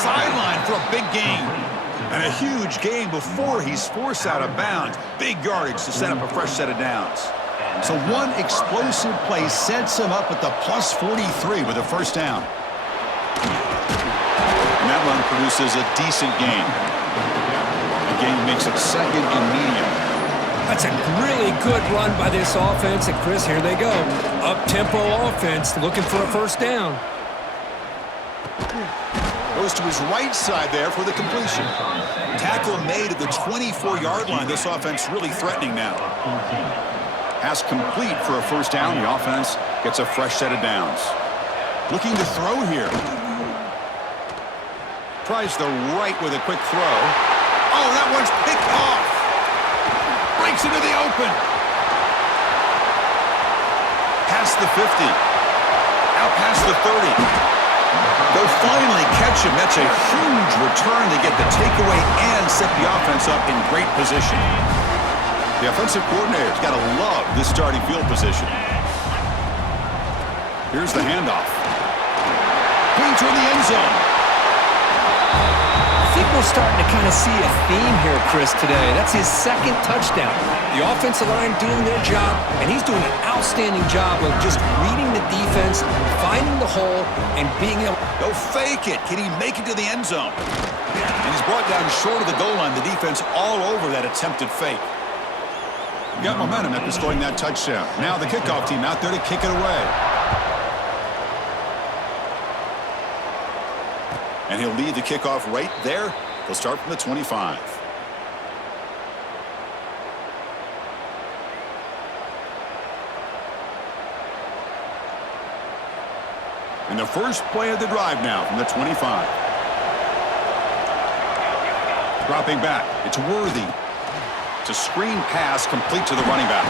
sideline for a big gain. And a huge gain before he's forced out of bounds. Big yardage to set up a fresh set of downs. So one explosive play sets him up at the plus 43 with a first down. And that run produces a decent gain. The gain makes it second and medium. That's a really good run by this offense. And, Chris, here they go. Up-tempo offense looking for a first down. Goes to his right side there for the completion. Tackle made at the 24-yard line. This offense really threatening now. Pass complete for a first down. The offense gets a fresh set of downs. Looking to throw here. Tries the right with a quick throw. Oh, that one's picked off. Breaks into the open. Past the 50. Out past the 30. They'll finally catch him. That's a huge return. They get the takeaway and set the offense up in great position. The offensive coordinator's got to love this starting field position. Here's the handoff. Going toward the end zone. I think we're starting to kind of see a theme here, Chris, today. That's his second touchdown. The offensive line doing their job, and he's doing an outstanding job of just reading the defense, finding the hole, and being able to... Go fake it. Can he make it to the end zone? And he's brought down short of the goal line. The defense all over that attempted fake. Got momentum after scoring that touchdown. Now the kickoff team out there to kick it away. And he'll lead the kickoff right there. He'll start from the 25. And the first play of the drive now from the 25. Dropping back. It's Worthy. It's a screen pass complete to the running back.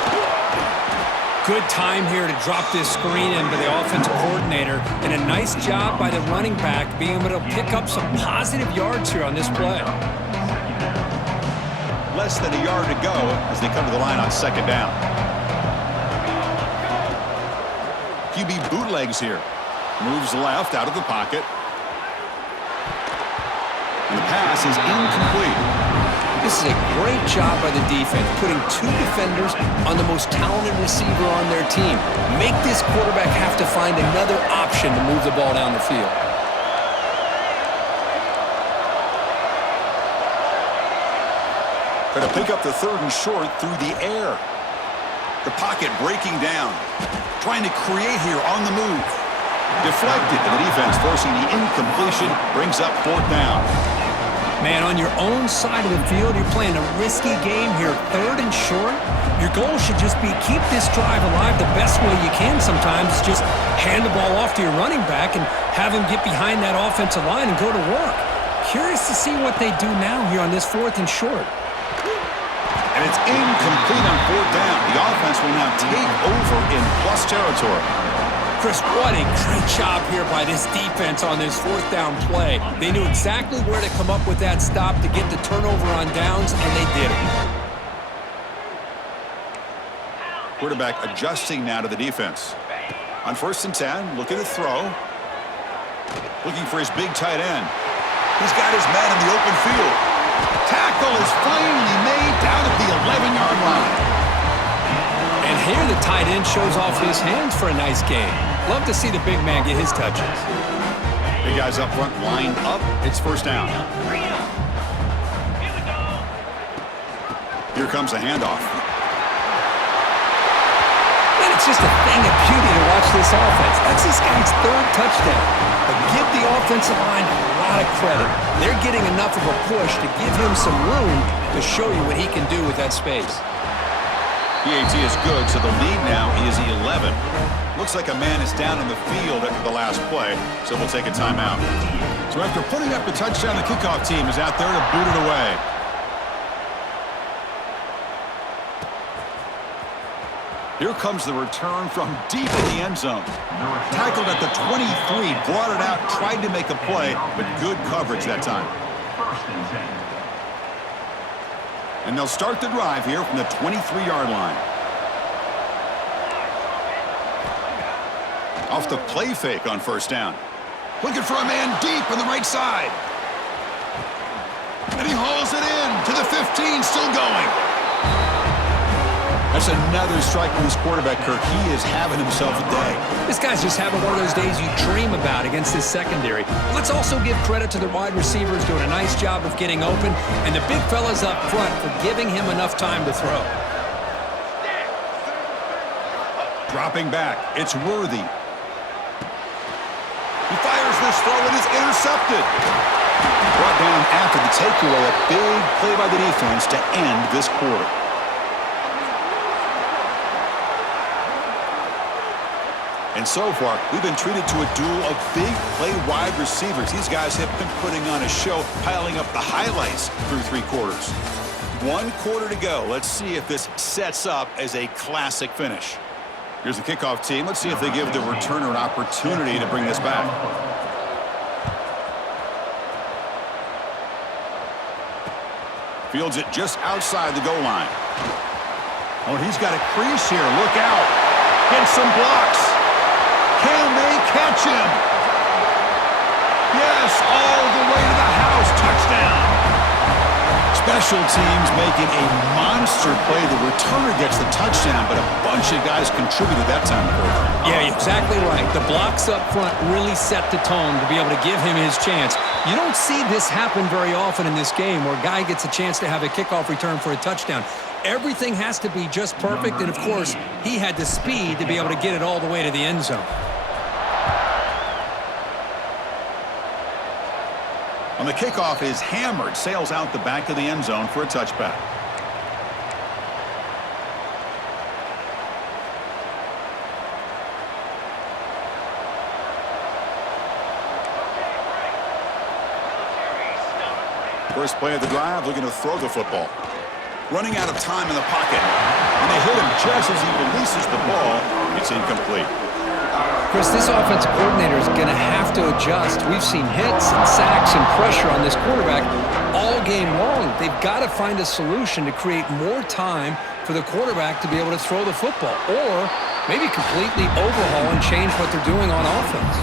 Good time here to drop this screen in by the offensive coordinator, and a nice job by the running back being able to pick up some positive yards here on this play. Less than a yard to go as they come to the line on second down. QB bootlegs here. Moves left out of the pocket. And the pass is incomplete. This is a great job by the defense, putting two defenders on the most talented receiver on their team. Make this quarterback have to find another option to move the ball down the field. Going to pick up the third and short through the air. The pocket breaking down. Trying to create here on the move. Deflected, and the defense forcing the incompletion brings up fourth down. Man, on your own side of the field, you're playing a risky game here, third and short. Your goal should just be keep this drive alive the best way you can sometimes. Just hand the ball off to your running back and have him get behind that offensive line and go to work. Curious to see what they do now here on this fourth and short. And it's incomplete on fourth down. The offense will now take over in plus territory. Chris, what a great job here by this defense on this fourth down play. They knew exactly where to come up with that stop to get the turnover on downs, and they did it. Quarterback adjusting now to the defense. On first and 10, looking to throw. Looking for his big tight end. He's got his man in the open field. Tackle is finally made down at the 11-yard line. And here the tight end shows off his hands for a nice game. Love to see the big man get his touches. Big guys up front lined up. It's first down. Here comes the handoff. And it's just a thing of beauty to watch this offense. That's this guy's third touchdown. But give the offensive line a lot of credit. They're getting enough of a push to give him some room to show you what he can do with that space. PAT is good, so the lead now is 11. Looks like a man is down in the field after the last play, so we'll take a timeout. So after putting up the touchdown, the kickoff team is out there to boot it away. Here comes the return from deep in the end zone. Tackled at the 23, brought it out, tried to make a play, but good coverage that time. And they'll start the drive here from the 23-yard line. Off the play fake on first down. Looking for a man deep on the right side. And he hauls it in to the 15, still going. That's another strike from this quarterback, Kirk. He is having himself a day. This guy's just having one of those days you dream about against his secondary. But let's also give credit to the wide receivers doing a nice job of getting open, and the big fellas up front for giving him enough time to throw. Dropping back, it's Worthy. He fires this throw and is intercepted. Brought down after the takeaway, a big play by the defense to end this quarter. And so far, we've been treated to a duel of big play wide receivers. These guys have been putting on a show, piling up the highlights through 3 quarters. 1 quarter to go. Let's see if this sets up as a classic finish. Here's the kickoff team. Let's see if they give the returner an opportunity to bring this back. Fields it just outside the goal line. Oh, he's got a crease here. Look out. Gets some blocks. Can they catch him? Yes, all the way to the house. Touchdown. Special teams making a monster play. The returner gets the touchdown, but a bunch of guys contributed that time. Yeah, exactly right. The blocks up front really set the tone to be able to give him his chance. You don't see this happen very often in this game where a guy gets a chance to have a kickoff return for a touchdown. Everything has to be just perfect, and of course, he had the speed to be able to get it all the way to the end zone. On the kickoff is hammered, sails out the back of the end zone for a touchback. First play of the drive, looking to throw the football. Running out of time in the pocket. And they hit him just as he releases the ball. It's incomplete. Chris, this offensive coordinator is going to have to adjust. We've seen hits and sacks and pressure on this quarterback all game long. They've got to find a solution to create more time for the quarterback to be able to throw the football, or maybe completely overhaul and change what they're doing on offense.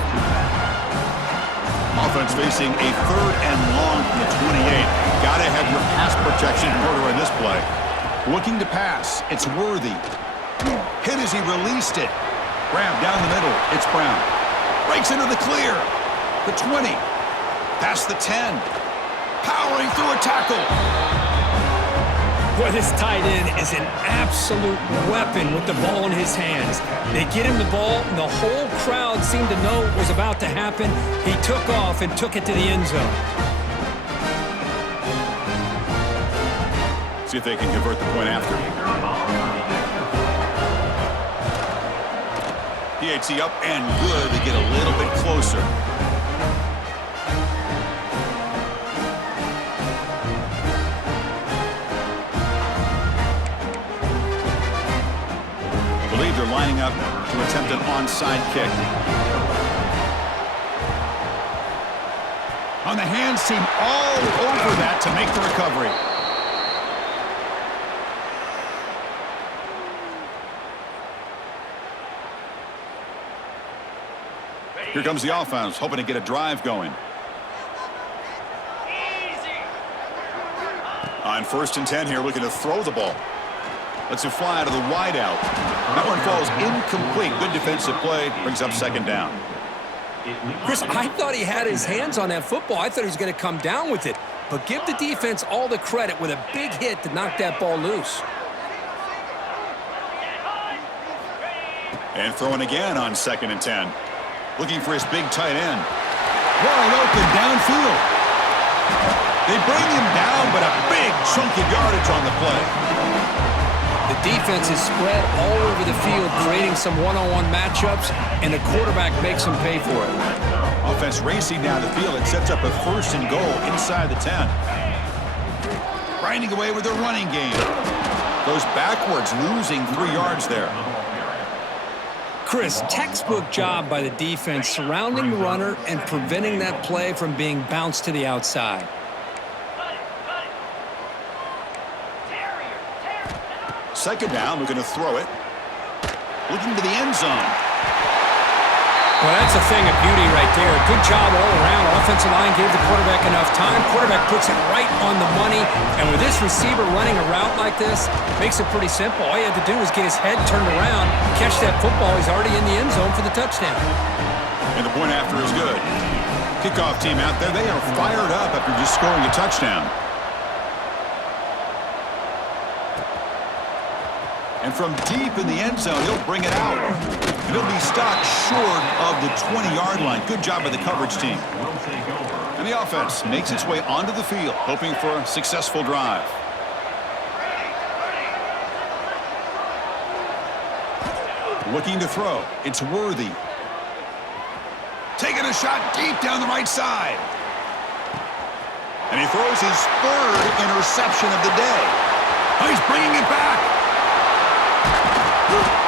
Offense facing a 3rd and long from the 28. Got to have your pass protection in order in this play. Looking to pass. It's Worthy. Hit as he released it. Grab down the middle. It's Brown. Breaks into the clear. The 20. Past the 10. Powering through a tackle. Boy, this tight end is an absolute weapon with the ball in his hands. They get him the ball, and the whole crowd seemed to know what was about to happen. He took off and took it to the end zone. See if they can convert the point after. PAT up and good to get a little bit closer. I believe they're lining up to attempt an onside kick. On the hands team, all over that to make the recovery. Here comes the offense, hoping to get a drive going. On 1st and 10 here, looking to throw the ball. Lets it fly out of the wideout. That one falls incomplete. Good defensive play. Brings up 2nd down. Chris, I thought he had his hands on that football. I thought he was going to come down with it. But give the defense all the credit with a big hit to knock that ball loose. And throwing again on 2nd and 10. Looking for his big tight end. Wide open downfield. They bring him down, but a big chunk of yardage on the play. The defense is spread all over the field, creating some one-on-one matchups, and the quarterback makes them pay for it. Offense racing down the field. It sets up a 1st and goal inside the 10. Grinding away with their running game. Goes backwards, losing 3 yards there. Chris, textbook job by the defense surrounding the runner and preventing that play from being bounced to the outside. Second down, we're going to throw it. Looking to the end zone. Well, that's a thing of beauty right there. Good job all around. Offensive line gave the quarterback enough time. Quarterback puts it right on the money. And with this receiver running a route like this, makes it pretty simple. All he had to do was get his head turned around, catch that football. He's already in the end zone for the touchdown. And the point after is good. Kickoff team out there, they are fired up after just scoring a touchdown. And from deep in the end zone, he'll bring it out. And he'll be stopped short of the 20-yard line. Good job by the coverage team. And the offense makes its way onto the field, hoping for a successful drive. Looking to throw. It's Worthy. Taking a shot deep down the right side. And he throws his third interception of the day. Oh, he's bringing it back.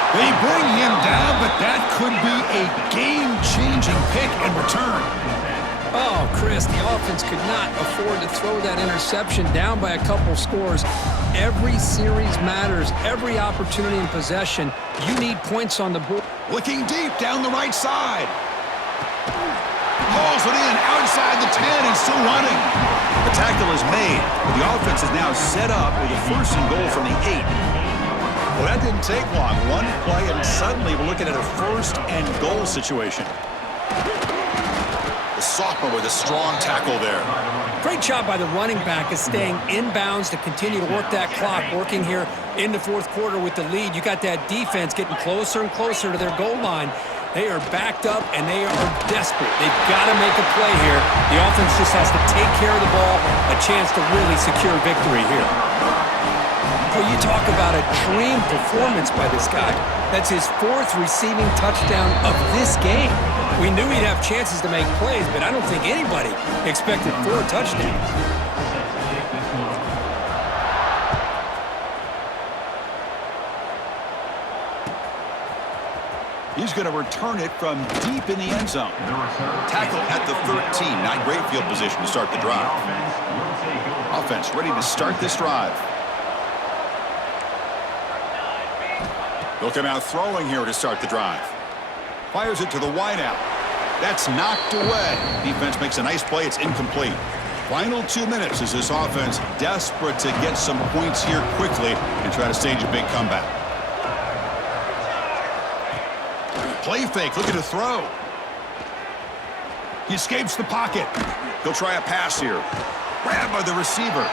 They bring him down, but that could be a game-changing pick and return. Oh, Chris, the offense could not afford to throw that interception down by a couple scores. Every series matters. Every opportunity in possession, you need points on the board. Looking deep down the right side. Hauls it in outside the 10 and still running. The tackle is made, but the offense is now set up with a first and goal from the 8. Well, that didn't take long. One play, and suddenly we're looking at a first and goal situation. The sophomore with a strong tackle there. Great job by the running back of staying inbounds to continue to work that clock, working here in the fourth quarter with the lead. You got that defense getting closer and closer to their goal line. They are backed up, and they are desperate. They've got to make a play here. The offense just has to take care of the ball, a chance to really secure victory here. Well, you talk about a dream performance by this guy. That's his fourth receiving touchdown of this game. We knew he'd have chances to make plays, but I don't think anybody expected 4 touchdowns. He's going to return it from deep in the end zone. Tackle at the 13. Not great field position to start the drive. Offense ready to start this drive. They'll come out throwing here to start the drive. Fires it to the wideout. That's knocked away. Defense makes a nice play. It's incomplete. Final 2 minutes as this offense desperate to get some points here quickly and try to stage a big comeback. Play fake, looking to throw. He escapes the pocket. He'll try a pass here. Grabbed by the receiver.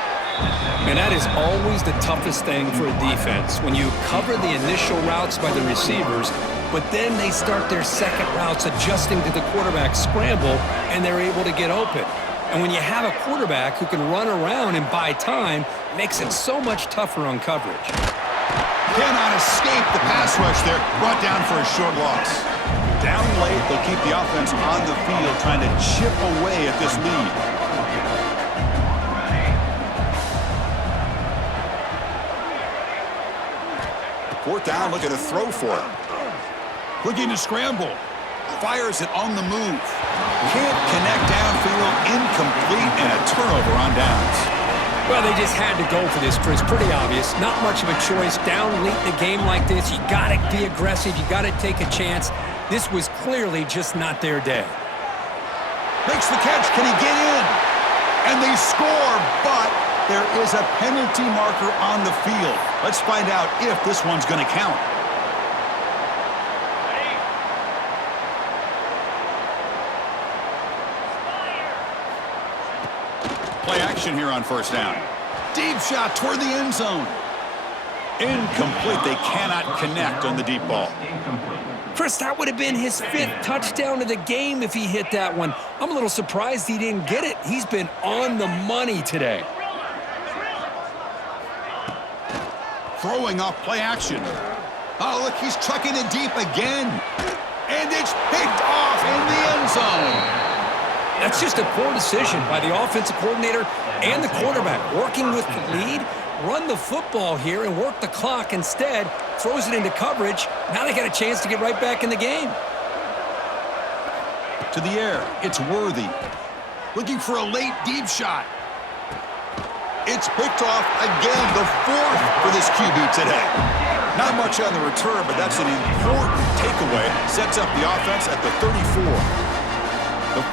And that is always the toughest thing for a defense, when you cover the initial routes by the receivers, but then they start their second routes adjusting to the quarterback scramble, and they're able to get open. And when you have a quarterback who can run around and buy time, it makes it so much tougher on coverage. Cannot escape the pass rush there. Brought down for a short loss. Down late, they'll keep the offense on the field trying to chip away at this lead. Fourth down, looking to throw for it. Looking to scramble. Fires it on the move. Can't connect downfield, incomplete, and a turnover on downs. Well, they just had to go for this, Chris. Pretty obvious. Not much of a choice. Down late in a game like this, you got to be aggressive. You got to take a chance. This was clearly just not their day. Makes the catch. Can he get in? And they score, but there is a penalty marker on the field. Let's find out if this one's going to count. Play action here on first down. Deep shot toward the end zone. Incomplete. They cannot connect on the deep ball. Chris, that would have been his 5th touchdown of the game if he hit that one. I'm a little surprised he didn't get it. He's been on the money today. Throwing off play action. Oh, look, he's chucking it deep again. And it's picked off in the end zone. That's just a poor decision by the offensive coordinator and the quarterback. Working with the lead, run the football here and work the clock instead. Throws it into coverage. Now they got a chance to get right back in the game. To the air, it's Worthy. Looking for a late deep shot. It's picked off again, the 4th for this QB today. Not much on the return, but that's an important takeaway. Sets up the offense at the 34. The